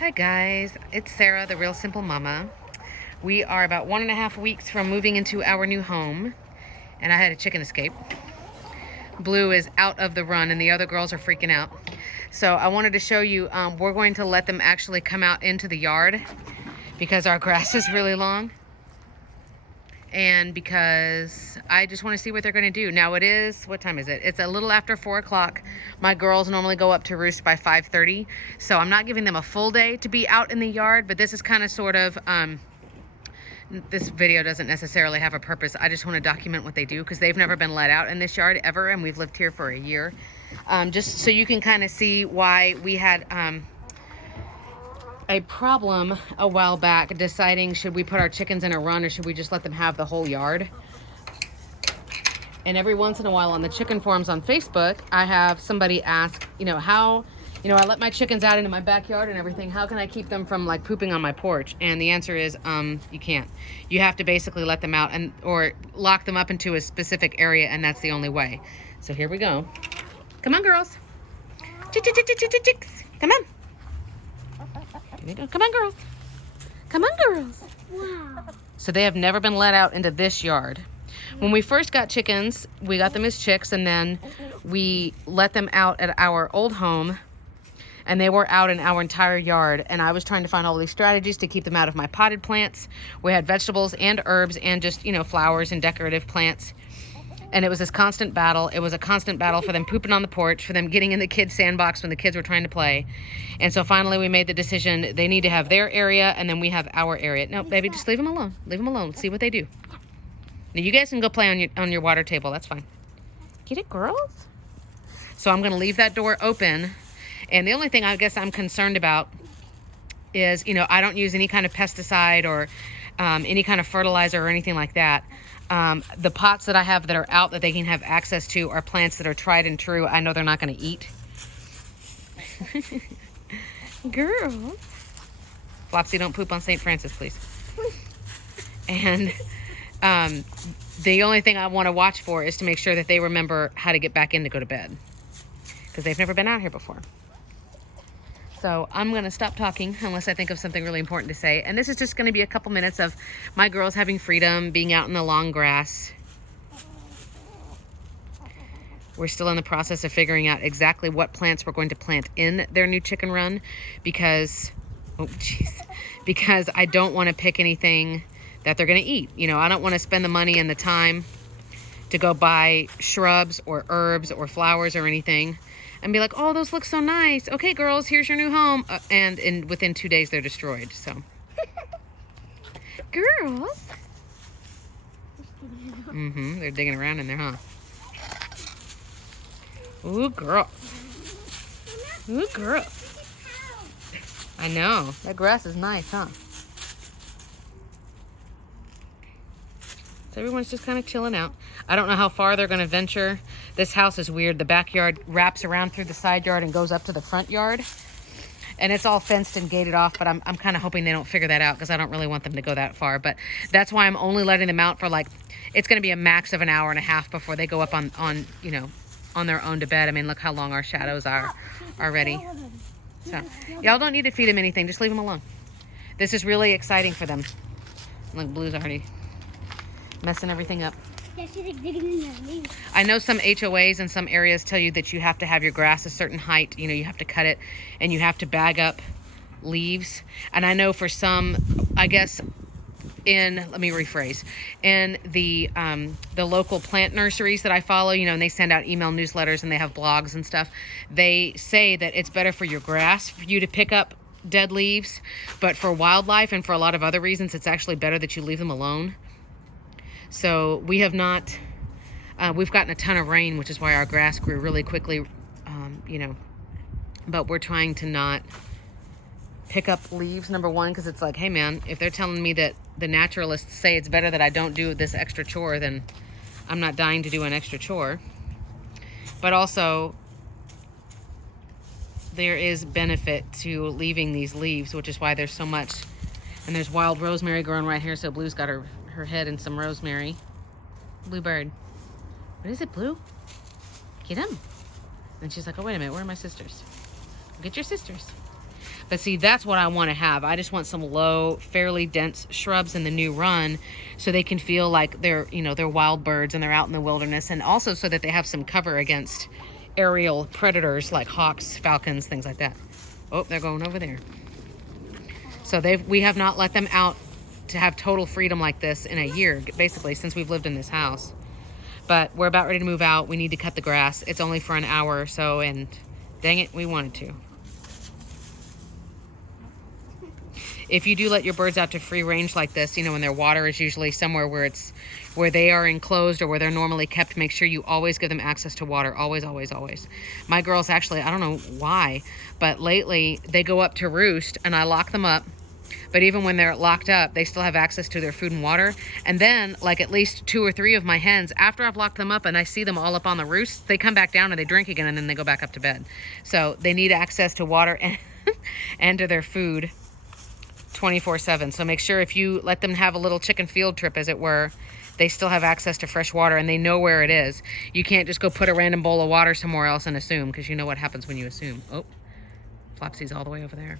Hi guys, it's Sarah, the Real Simple Mama. We are about 1.5 weeks from moving into our new home, and I had a chicken escape. Blue is out of the run and the other girls are freaking out. So I wanted to show you, we're going to let them actually come out into the yard because our grass is really long. And because I just want to see what they're going to do. Now it is, what time is it? It's a little after 4 o'clock. My girls normally go up to roost by 5:30. So I'm not giving them a full day to be out in the yard, but this is kind of sort of, this video doesn't necessarily have a purpose. I just want to document what they do because they've never been let out in this yard ever, and we've lived here for a year. Just so you can kind of see why we had, a problem a while back deciding should we put our chickens in a run or should we just let them have the whole yard. And every once in a while on the chicken forums on Facebook, I have somebody ask, how, I let my chickens out into my backyard and everything. How can I keep them from like pooping on my porch? And the answer is, you can't. You have to basically let them out or lock them up into a specific area, and that's the only way. So here we go. Come on, girls. Chicks. Come on. Come on, girls. Come on, girls. Wow. So they have never been let out into this yard. When we first got chickens, we got them as chicks, and then we let them out at our old home, and they were out in our entire yard. And I was trying to find all these strategies to keep them out of my potted plants. We had vegetables and herbs and just, flowers and decorative plants. And it was this constant battle. It was a constant battle for them pooping on the porch, for them getting in the kids' sandbox when the kids were trying to play. And so finally we made the decision they need to have their area and then we have our area. No, baby, just leave them alone. Leave them alone. See what they do. Now you guys can go play on your water table. That's fine. Get it, girls? So I'm going to leave that door open. And the only thing I guess I'm concerned about is, I don't use any kind of pesticide or any kind of fertilizer or anything like that. The pots that I have that are out that they can have access to are plants that are tried and true. I know they're not going to eat. Girls. Flopsy, don't poop on St. Francis, please. And the only thing I want to watch for is to make sure that they remember how to get back in to go to bed. Because they've never been out here before. So I'm going to stop talking unless I think of something really important to say. And this is just going to be a couple minutes of my girls having freedom, being out in the long grass. We're still in the process of figuring out exactly what plants we're going to plant in their new chicken run because I don't want to pick anything that they're going to eat. I don't want to spend the money and the time to go buy shrubs or herbs or flowers or anything and be like, oh, those look so nice. Okay, girls, here's your new home. And within 2 days, they're destroyed, so. Girls. They're digging around in there, huh? Ooh, girl. Ooh, girl. I know. That grass is nice, huh? So everyone's just kind of chilling out. I don't know how far they're going to venture. This house is weird. The backyard wraps around through the side yard and goes up to the front yard. And it's all fenced and gated off, but I'm kind of hoping they don't figure that out because I don't really want them to go that far. But that's why I'm only letting them out for it's going to be a max of an hour and a half before they go up on their own to bed. I mean, look how long our shadows are already. So y'all don't need to feed them anything. Just leave them alone. This is really exciting for them. Look, Blue's already messing everything up. Yeah, she's like digging in the leaves. I know some HOAs in some areas tell you that you have to have your grass a certain height. You have to cut it and you have to bag up leaves. And I know for some, I guess let me rephrase, in the local plant nurseries that I follow, and they send out email newsletters and they have blogs and stuff. They say that it's better for your grass for you to pick up dead leaves, but for wildlife and for a lot of other reasons, it's actually better that you leave them alone. So we have not, we've gotten a ton of rain, which is why our grass grew really quickly, but we're trying to not pick up leaves, number one, because it's like, hey man, if they're telling me that the naturalists say it's better that I don't do this extra chore, then I'm not dying to do an extra chore. But also, there is benefit to leaving these leaves, which is why there's so much. And there's wild rosemary growing right here, so Blue's got her head in some rosemary. Bluebird. What is it, Blue? Get him. And she's like, oh, wait a minute, where are my sisters? Get your sisters. But see, that's what I want to have. I just want some low, fairly dense shrubs in the new run so they can feel like they're, you know, they're wild birds and they're out in the wilderness, and also so that they have some cover against aerial predators like hawks, falcons, things like that. Oh, they're going over there. So we have not let them out to have total freedom like this in a year, basically, since we've lived in this house. But we're about ready to move out. We need to cut the grass. It's only for an hour or so, and dang it, we wanted to. If you do let your birds out to free range like this, you know, when their water is usually somewhere where they are enclosed or where they're normally kept, make sure you always give them access to water. Always, always, always. My girls actually, I don't know why, but lately they go up to roost and I lock them up. But even when they're locked up, they still have access to their food and water. And then, like at least 2 or 3 of my hens, after I've locked them up and I see them all up on the roost, they come back down and they drink again and then they go back up to bed. So they need access to water and to their food 24/7. So make sure if you let them have a little chicken field trip, as it were, they still have access to fresh water and they know where it is. You can't just go put a random bowl of water somewhere else and assume, because you know what happens when you assume. Oh, Flopsy's all the way over there.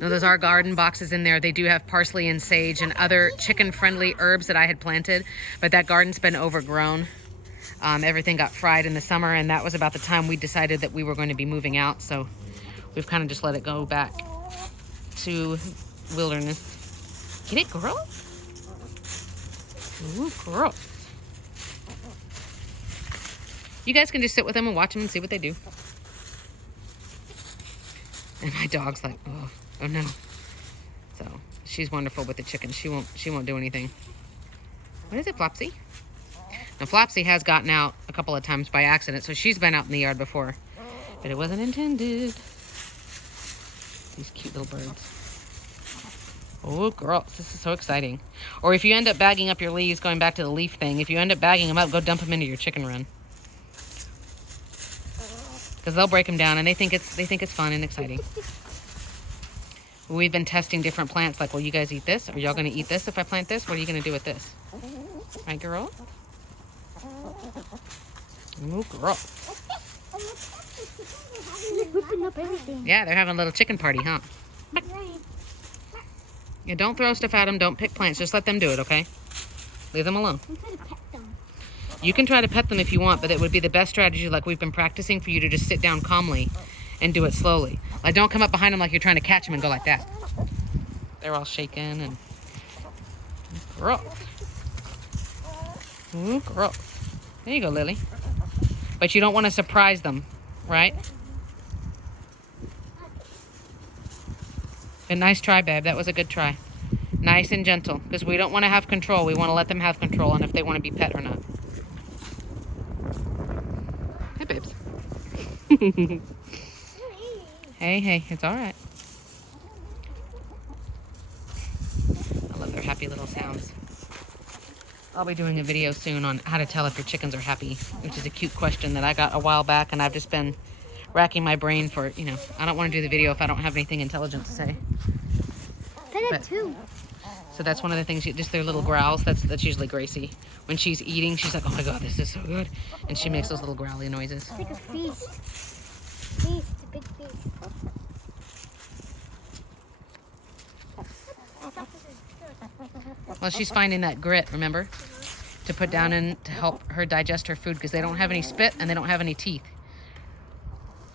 Now, those are garden boxes in there. They do have parsley and sage and other chicken-friendly herbs that I had planted, but that garden's been overgrown. Everything got fried in the summer, and that was about the time we decided that we were going to be moving out, so we've kind of just let it go back to wilderness. Get it, girl? Ooh, girl. You guys can just sit with them and watch them and see what they do. And my dog's like, oh no. So she's wonderful with the chickens. She won't do anything. What is it, Flopsy? Now Flopsy has gotten out a couple of times by accident, so she's been out in the yard before, but it wasn't intended. These cute little birds. Oh, girls, this is so exciting. Or if you end up bagging up your leaves, going back to the leaf thing, if you end up bagging them up, go dump them into your chicken run. Because they'll break them down, and they think it's fun and exciting. We've been testing different plants, like, will you guys eat this? Are y'all going to eat this if I plant this? What are you going to do with this? Right, girl? Oh, girl. Yeah, they're having a little chicken party, huh? Yeah, don't throw stuff at them. Don't pick plants. Just let them do it, okay? Leave them alone. You can try to pet them if you want, but it would be the best strategy, like we've been practicing, for you to just sit down calmly and do it slowly. Like, don't come up behind them like you're trying to catch them and go like that. They're all shaking and... Gross. Ooh, gross. There you go, Lily. But you don't want to surprise them, right? A nice try, babe. That was a good try. Nice and gentle, because we don't want to have control. We want to let them have control on if they want to be pet or not. Hey, babes. Hey, it's all right. I love their happy little sounds. I'll be doing a video soon on how to tell if your chickens are happy, which is a cute question that I got a while back, and I've just been racking my brain for, you know, I don't want to do the video if I don't have anything intelligent to say. But, too. So that's one of the things, just their little growls. That's usually Gracie. When she's eating, she's like, oh my God, this is so good. And she makes those little growly noises. It's like a feast. Feast, a big feast. Well, she's finding that grit, remember? To put down in to help her digest her food, because they don't have any spit and they don't have any teeth.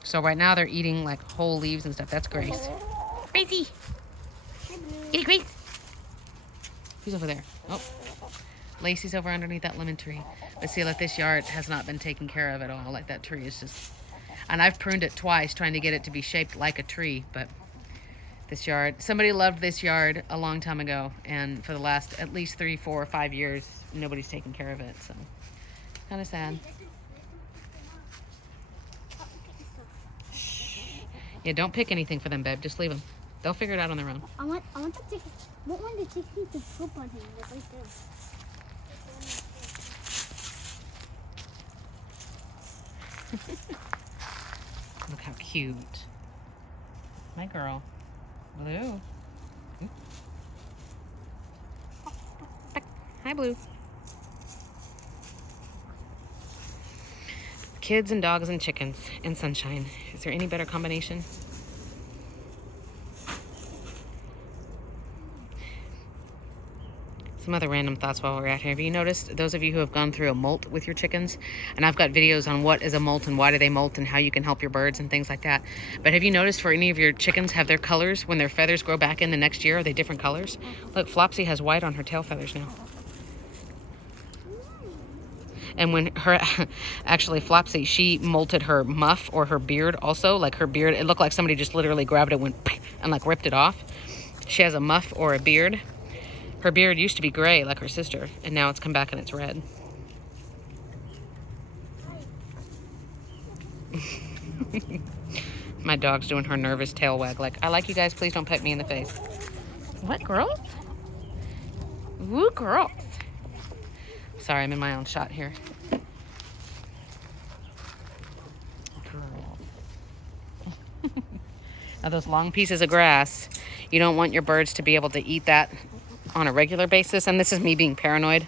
So right now they're eating like whole leaves and stuff. That's Grace. Gracie! Get it, Grace! Who's over there? Oh. Lacey's over underneath that lemon tree. But see, like, this yard has not been taken care of at all. Like, that tree is just... And I've pruned it twice, trying to get it to be shaped like a tree, but this yard... Somebody loved this yard a long time ago, and for the last at least 3, 4, or 5 years, nobody's taken care of it, so... Kind of sad. Shh. Yeah, don't pick anything for them, babe. Just leave them. They'll figure it out on their own. I want the chicken. What one the chicken to poop on him? Right there. Look how cute. My girl. Blue. Hi, Blue. Kids and dogs and chickens and sunshine. Is there any better combination? Some other random thoughts while we're out here. Have you noticed, those of you who have gone through a molt with your chickens, and I've got videos on what is a molt and why do they molt and how you can help your birds and things like that. But have you noticed for any of your chickens, have their colors, when their feathers grow back in the next year, are they different colors? Look, Flopsy has white on her tail feathers now. And when her, actually Flopsy, she molted her muff or her beard also. Like her beard, it looked like somebody just literally grabbed it, went and like ripped it off. She has a muff or a beard. Her beard used to be gray like her sister, and now it's come back and it's red. My dog's doing her nervous tail wag like, I like you guys, please don't pet me in the face. What, girl? Woo, girl. Sorry, I'm in my own shot here. Now those long pieces of grass, you don't want your birds to be able to eat that on a regular basis, and this is me being paranoid,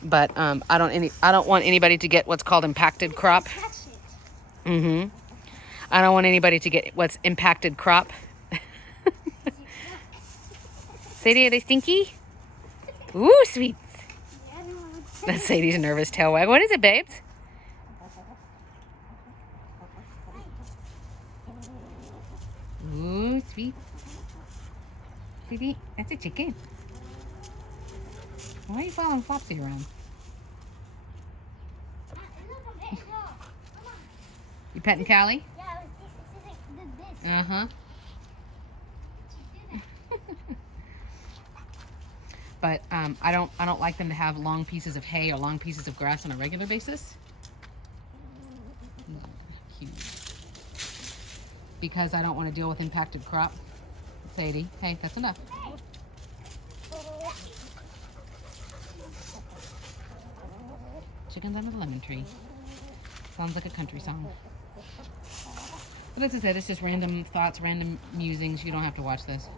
but I don't want anybody to get what's called impacted crop. I don't want anybody to get what's impacted crop. Sadie, are they stinky? Ooh, sweets. That's Sadie's nervous tail wag. What is it, babes? Ooh, sweet. Sweetie, that's a chicken. Why are you following Flopsy around? You petting Callie? Yeah, this. Uh-huh. But I don't like them to have long pieces of hay or long pieces of grass on a regular basis. Cute. Because I don't want to deal with impacted crop. Sadie, hey, that's enough. Chickens under the lemon tree. Sounds like a country song. But as I said, it's just random thoughts, random musings. You don't have to watch this.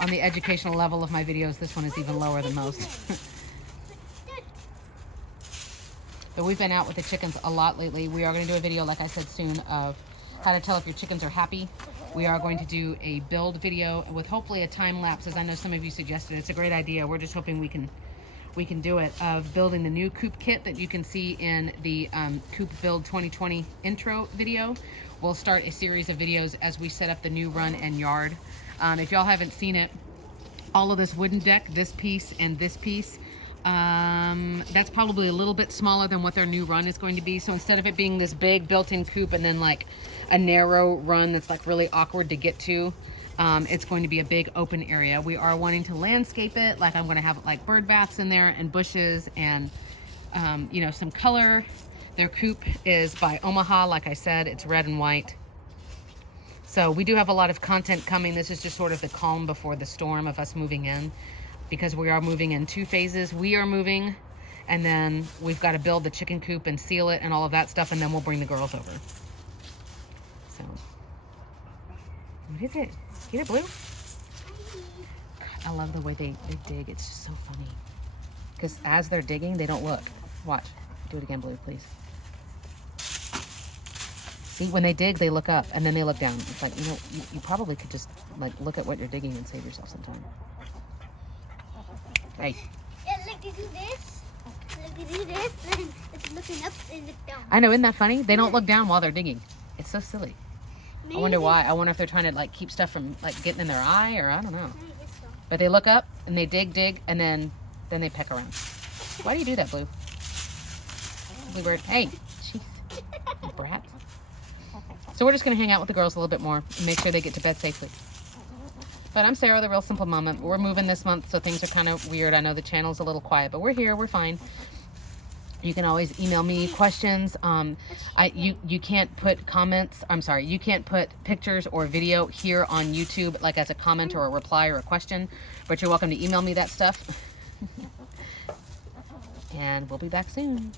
On the educational level of my videos, this one is even lower than most. But we've been out with the chickens a lot lately. We are going to do a video, like I said, soon of how to tell if your chickens are happy. We are going to do a build video with hopefully a time lapse, as I know some of you suggested. It's a great idea. We're just hoping we can do it, of building the new coop kit that you can see in the Coop Build 2020 intro video. We'll start a series of videos as we set up the new run and yard. If y'all haven't seen it, all of this wooden deck, this piece and this piece, that's probably a little bit smaller than what their new run is going to be. So instead of it being this big built-in coop and then like a narrow run that's like really awkward to get to, it's going to be a big open area. We are wanting to landscape it. Like I'm going to have like bird baths in there and bushes and, you know, some color. Their coop is by Omaha. Like I said, it's red and white. So we do have a lot of content coming. This is just sort of the calm before the storm of us moving in, because we are moving in 2 phases. We are moving, and then we've got to build the chicken coop and seal it and all of that stuff, and then we'll bring the girls over. So, what is it? Get it, Blue? God, I love the way they dig. It's just so funny. Because as they're digging, they don't look. Watch. Do it again, Blue, please. See, when they dig, they look up, and then they look down. It's like, you know, you probably could just, like, look at what you're digging and save yourself some time. Hey. Yeah, look, they do this. Look, they do this, and it's looking up and look down. I know, isn't that funny? They don't look down while they're digging. It's so silly. Maybe I wonder why. I wonder if they're trying to, like, keep stuff from, like, getting in their eye, or I don't know. I guess so. But they look up, and they dig, and then they peck around. Why do you do that, Blue? Bluebird. Hey. Jeez. You brat. So we're just going to hang out with the girls a little bit more and make sure they get to bed safely. But I'm Sarah, the Real Simple Mama. We're moving this month, so things are kind of weird. I know the channel's a little quiet, but we're here. We're fine. You can always email me questions. You can't put comments. I'm sorry. You can't put pictures or video here on YouTube, like as a comment or a reply or a question. But you're welcome to email me that stuff. And we'll be back soon.